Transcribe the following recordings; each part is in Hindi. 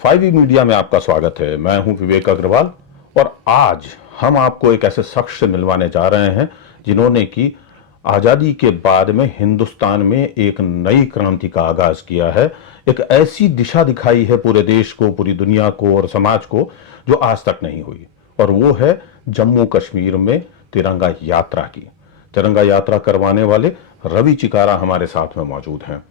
5E मीडिया में आपका स्वागत है। मैं हूं विवेक अग्रवाल और आज हम आपको एक ऐसे शख्स से मिलवाने जा रहे हैं जिन्होंने की आजादी के बाद में हिंदुस्तान में एक नई क्रांति का आगाज किया है। एक ऐसी दिशा दिखाई है पूरे देश को, पूरी दुनिया को और समाज को जो आज तक नहीं हुई, और वो है जम्मू कश्मीर में तिरंगा यात्रा की। तिरंगा यात्रा करवाने वाले रवि चिकारा हमारे साथ में मौजूद हैं।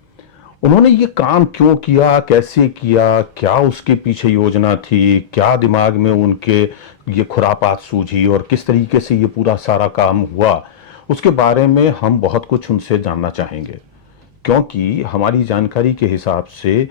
उन्होंने ये काम क्यों किया, कैसे किया, क्या उसके पीछे योजना थी, क्या दिमाग में उनके ये खुरापात सूझी और किस तरीके से ये पूरा सारा काम हुआ, उसके बारे में हम बहुत कुछ उनसे जानना चाहेंगे। क्योंकि हमारी जानकारी के हिसाब से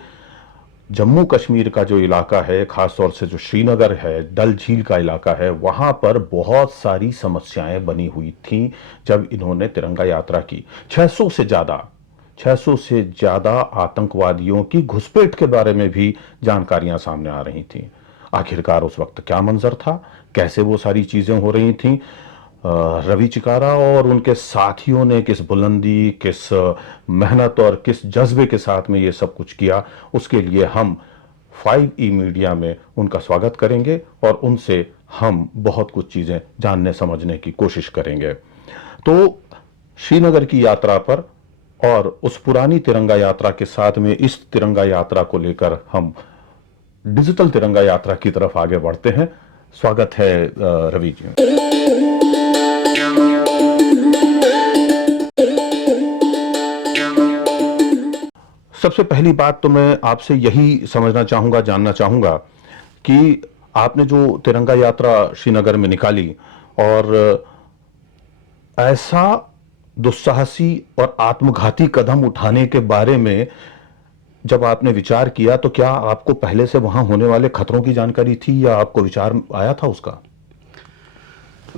जम्मू कश्मीर का जो इलाका है, खासतौर से जो श्रीनगर है, डल झील का इलाका है, वहां पर बहुत सारी समस्याएं बनी हुई थीं जब इन्होंने तिरंगा यात्रा की। 600 से ज्यादा आतंकवादियों की घुसपैठ के बारे में भी जानकारियां सामने आ रही थीं। आखिरकार उस वक्त क्या मंजर था, कैसे वो सारी चीजें हो रही थीं, रवि चिकारा और उनके साथियों ने किस बुलंदी, किस मेहनत और किस जज्बे के साथ में ये सब कुछ किया, उसके लिए हम 5E मीडिया में उनका स्वागत करेंगे और उनसे हम बहुत कुछ चीजें जानने समझने की कोशिश करेंगे। तो श्रीनगर की यात्रा पर और उस पुरानी तिरंगा यात्रा के साथ में इस तिरंगा यात्रा को लेकर हम डिजिटल तिरंगा यात्रा की तरफ आगे बढ़ते हैं। स्वागत है रवि जी। सबसे पहली बात तो मैं आपसे यही समझना चाहूंगा, जानना चाहूंगा कि आपने जो तिरंगा यात्रा श्रीनगर में निकाली और ऐसा दुस्साहसी और आत्मघाती कदम उठाने के बारे में जब आपने विचार किया, तो क्या आपको पहले से वहां होने वाले खतरों की जानकारी थी या आपको विचार आया था उसका?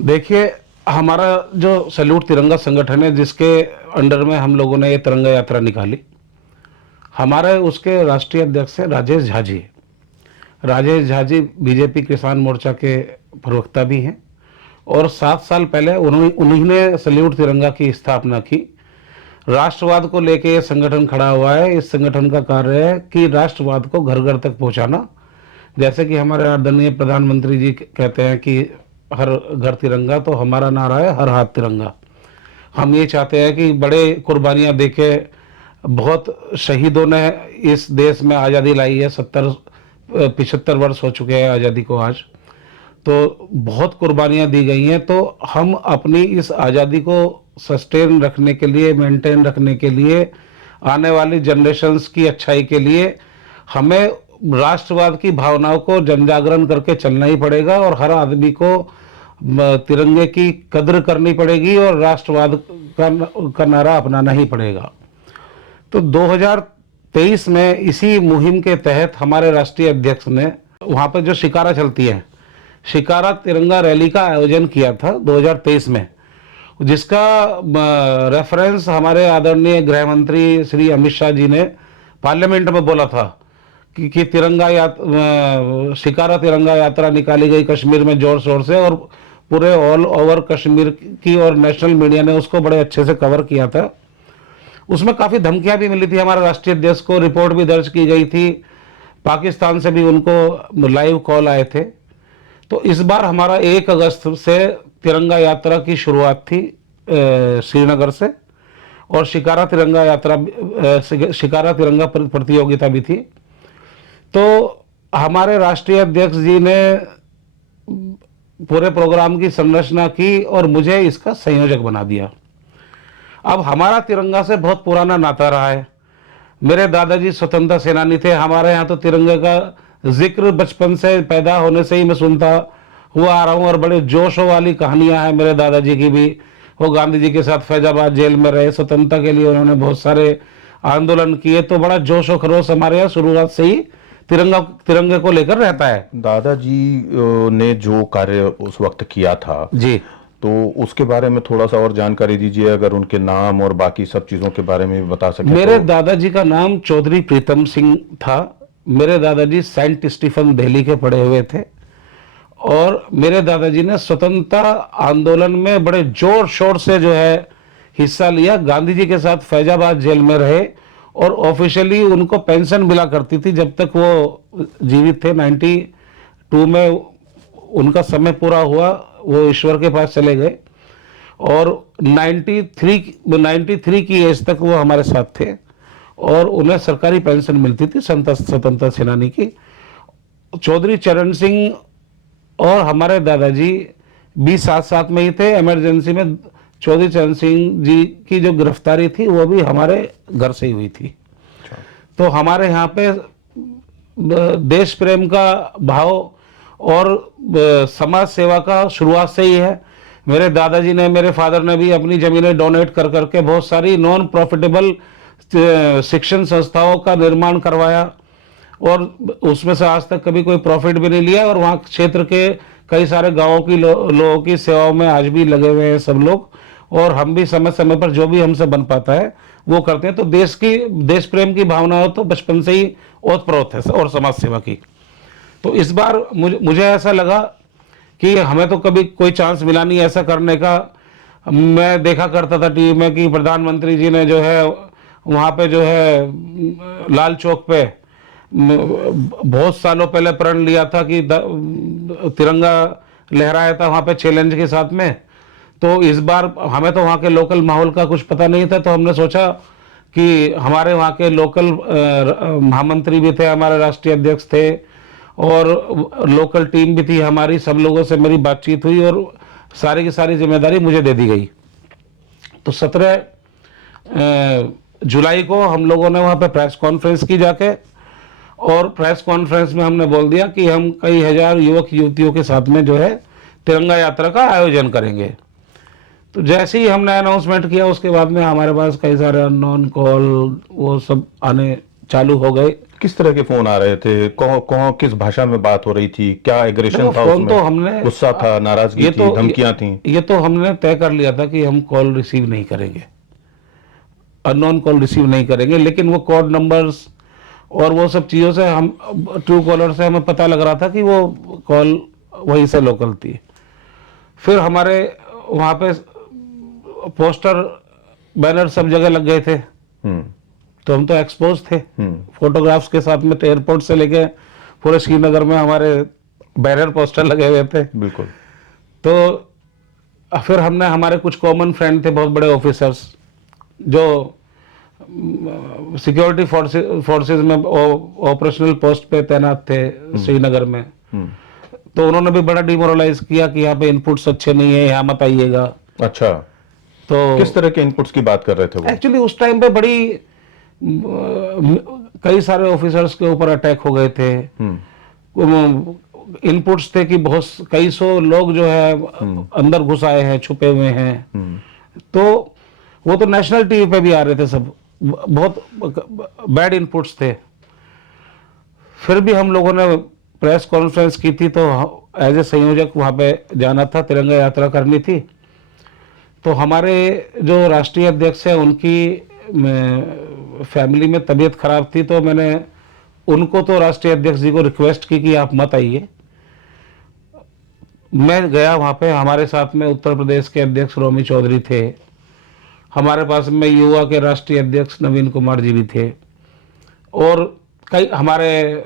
देखिए, हमारा जो सैल्यूट तिरंगा संगठन है जिसके अंडर में हम लोगों ने ये तिरंगा यात्रा निकाली, हमारे उसके राष्ट्रीय अध्यक्ष है राजेश झा जी। राजेश झा जी बीजेपी किसान मोर्चा के प्रवक्ता भी हैं और 7 साल पहले उन्हीं ने सैल्यूट तिरंगा की स्थापना की। राष्ट्रवाद को लेके ये संगठन खड़ा हुआ है। इस संगठन का कार्य है कि राष्ट्रवाद को घर घर तक पहुंचाना। जैसे कि हमारे आदरणीय प्रधानमंत्री जी कहते हैं कि हर घर तिरंगा, तो हमारा नारा है हर हाथ तिरंगा। हम ये चाहते हैं कि बड़े कुर्बानियां देके बहुत शहीदों ने इस देश में आज़ादी लाई है। 75 वर्ष हो चुके हैं आज़ादी को आज, तो बहुत कुर्बानियां दी गई हैं। तो हम अपनी इस आज़ादी को सस्टेन रखने के लिए, मेंटेन रखने के लिए, आने वाली जनरेशन्स की अच्छाई के लिए हमें राष्ट्रवाद की भावनाओं को जनजागरण करके चलना ही पड़ेगा और हर आदमी को तिरंगे की कद्र करनी पड़ेगी और राष्ट्रवाद का नारा अपनाना ही पड़ेगा। तो 2023 में इसी मुहिम के तहत हमारे राष्ट्रीय अध्यक्ष ने वहाँ पर जो शिकारा चलती है, शिकारा तिरंगा रैली का आयोजन किया था 2023 में, जिसका रेफरेंस हमारे आदरणीय गृह मंत्री श्री अमित शाह जी ने पार्लियामेंट में बोला था कि शिकारा तिरंगा यात्रा निकाली गई कश्मीर में जोर शोर से और पूरे ऑल ओवर कश्मीर की, और नेशनल मीडिया ने उसको बड़े अच्छे से कवर किया था। उसमें काफ़ी धमकियां भी मिली थी हमारे राष्ट्रीय अध्यक्ष को, रिपोर्ट भी दर्ज की गई थी, पाकिस्तान से भी उनको लाइव कॉल आए थे। तो इस बार हमारा 1 अगस्त से तिरंगा यात्रा की शुरुआत थी श्रीनगर से, और शिकारा तिरंगा प्रतियोगिता भी थी। तो हमारे राष्ट्रीय अध्यक्ष जी ने पूरे प्रोग्राम की संरचना की और मुझे इसका संयोजक बना दिया। अब हमारा तिरंगा से बहुत पुराना नाता रहा है। मेरे दादाजी स्वतंत्रता सेनानी थे। हमारे यहाँ तो तिरंगे का जिक्र बचपन से, पैदा होने से ही मैं सुनता हुआ आ रहा हूँ और बड़े जोशों वाली कहानियां हैं मेरे दादाजी की भी। वो गांधी जी के साथ फैजाबाद जेल में रहे, स्वतंत्रता के लिए उन्होंने बहुत सारे आंदोलन किए। तो बड़ा जोश और खरोश हमारे यहाँ शुरुआत से ही तिरंगे को लेकर रहता है। दादाजी ने जो कार्य उस वक्त किया था जी, तो उसके बारे में थोड़ा सा और जानकारी दीजिए, अगर उनके नाम और बाकी सब चीजों के बारे में भी बता सकें। मेरे दादाजी का नाम चौधरी प्रीतम सिंह था। मेरे दादाजी सेंट स्टीफन दिल्ली के पढ़े हुए थे और मेरे दादाजी ने स्वतंत्रता आंदोलन में बड़े जोर शोर से जो है हिस्सा लिया। गांधी जी के साथ फैजाबाद जेल में रहे और ऑफिशियली उनको पेंशन मिला करती थी जब तक वो जीवित थे। 92 में उनका समय पूरा हुआ, वो ईश्वर के पास चले गए, और 93 की एज तक वो हमारे साथ थे और उन्हें सरकारी पेंशन मिलती थी स्वतंत्रता सेनानी की। चौधरी चरण सिंह और हमारे दादाजी भी साथ साथ में ही थे। इमरजेंसी में चौधरी चरण सिंह जी की जो गिरफ्तारी थी वो भी हमारे घर से ही हुई थी। तो हमारे यहाँ पे देश प्रेम का भाव और समाज सेवा का शुरुआत से ही है। मेरे दादाजी ने, मेरे फादर ने भी अपनी जमीनें डोनेट कर करके बहुत सारी नॉन प्रॉफिटेबल शिक्षण संस्थाओं का निर्माण करवाया और उसमें से आज तक कभी कोई प्रॉफिट भी नहीं लिया। और वहाँ क्षेत्र के कई सारे गांवों की लोगों की सेवाओं में आज भी लगे हुए हैं सब लोग, और हम भी समय समय पर जो भी हमसे बन पाता है वो करते हैं। तो देश प्रेम की भावना तो बचपन से ही ओतप्रोत है, और समाज सेवा की। तो इस बार मुझे ऐसा लगा कि हमें तो कभी कोई चांस मिला नहीं ऐसा करने का। मैं देखा करता था टीवी में कि प्रधानमंत्री जी ने जो है वहाँ पे जो है लाल चौक पे बहुत सालों पहले प्रण लिया था कि तिरंगा लहराया था वहाँ पे चैलेंज के साथ में। तो इस बार हमें तो वहाँ के लोकल माहौल का कुछ पता नहीं था, तो हमने सोचा कि हमारे वहाँ के लोकल महामंत्री भी थे, हमारे राष्ट्रीय अध्यक्ष थे, और लोकल टीम भी थी हमारी। सब लोगों से मेरी बातचीत हुई और सारी की सारी जिम्मेदारी मुझे दे दी गई। तो 17 जुलाई को हम लोगों ने वहाँ पे प्रेस कॉन्फ्रेंस की जाके, और प्रेस कॉन्फ्रेंस में हमने बोल दिया कि हम कई हजार युवक युवतियों के साथ में जो है तिरंगा यात्रा का आयोजन करेंगे। तो जैसे ही हमने अनाउंसमेंट किया उसके बाद में हमारे पास कई सारे अननोन कॉल वो सब आने चालू हो गए। किस तरह के फोन आ रहे थे? कौन किस भाषा में बात हो रही थी? क्या एग्रेशन था फोन उसमें? तो हमने, गुस्सा था, नाराजगी थी, धमकियां थी? ये तो हमने तय कर लिया था कि हम कॉल रिसीव नहीं करेंगे, अननोन कॉल रिसीव नहीं करेंगे। लेकिन वो कोड नंबर्स और वो सब चीज़ों से हम, ट्रू कॉलर से हमें पता लग रहा था कि वो कॉल वहीं से लोकल थी। फिर हमारे वहाँ पे पोस्टर बैनर सब जगह लग गए थे, तो हम तो एक्सपोज थे फोटोग्राफ्स के साथ में। एयरपोर्ट से लेके पूरे श्रीनगर में हमारे बैनर पोस्टर लगे हुए थे। बिल्कुल। तो फिर हमने, हमारे कुछ कॉमन फ्रेंड थे, बहुत बड़े ऑफिसर्स जो सिक्योरिटी फोर्सेस में ऑपरेशनल पोस्ट पे तैनात थे श्रीनगर में, तो उन्होंने भी बड़ा डिमोरलाइज किया कि यहाँ पे इनपुट्स अच्छे नहीं है, यहाँ मत आइएगा। अच्छा, तो किस तरह के इनपुट्स की बात कर रहे थे वो? एक्चुअली उस टाइम पे बड़ी कई सारे ऑफिसर्स के ऊपर अटैक हो गए थे। इनपुट्स थे कि कई सौ लोग जो है अंदर घुस आए हैं, छुपे हुए हैं। तो वो तो नेशनल टीवी पे भी आ रहे थे सब, बहुत बैड इनपुट्स थे। फिर भी हम लोगों ने प्रेस कॉन्फ्रेंस की थी, तो एज ए संयोजक वहाँ पे जाना था, तिरंगा यात्रा करनी थी। तो हमारे जो राष्ट्रीय अध्यक्ष हैं उनकी फैमिली में तबीयत खराब थी, तो मैंने उनको, तो राष्ट्रीय अध्यक्ष जी को रिक्वेस्ट की कि आप मत आइए। मैं गया वहाँ पे, हमारे साथ में उत्तर प्रदेश के अध्यक्ष रोमी चौधरी थे, हमारे पास में युवा के राष्ट्रीय अध्यक्ष नवीन कुमार जी भी थे, और कई हमारे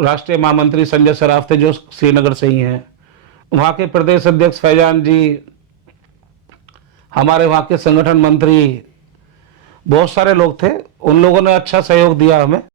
राष्ट्रीय महामंत्री संजय सराफ थे जो श्रीनगर से ही हैं, वहाँ के प्रदेश अध्यक्ष फैजान जी, हमारे वहाँ के संगठन मंत्री, बहुत सारे लोग थे। उन लोगों ने अच्छा सहयोग दिया हमें।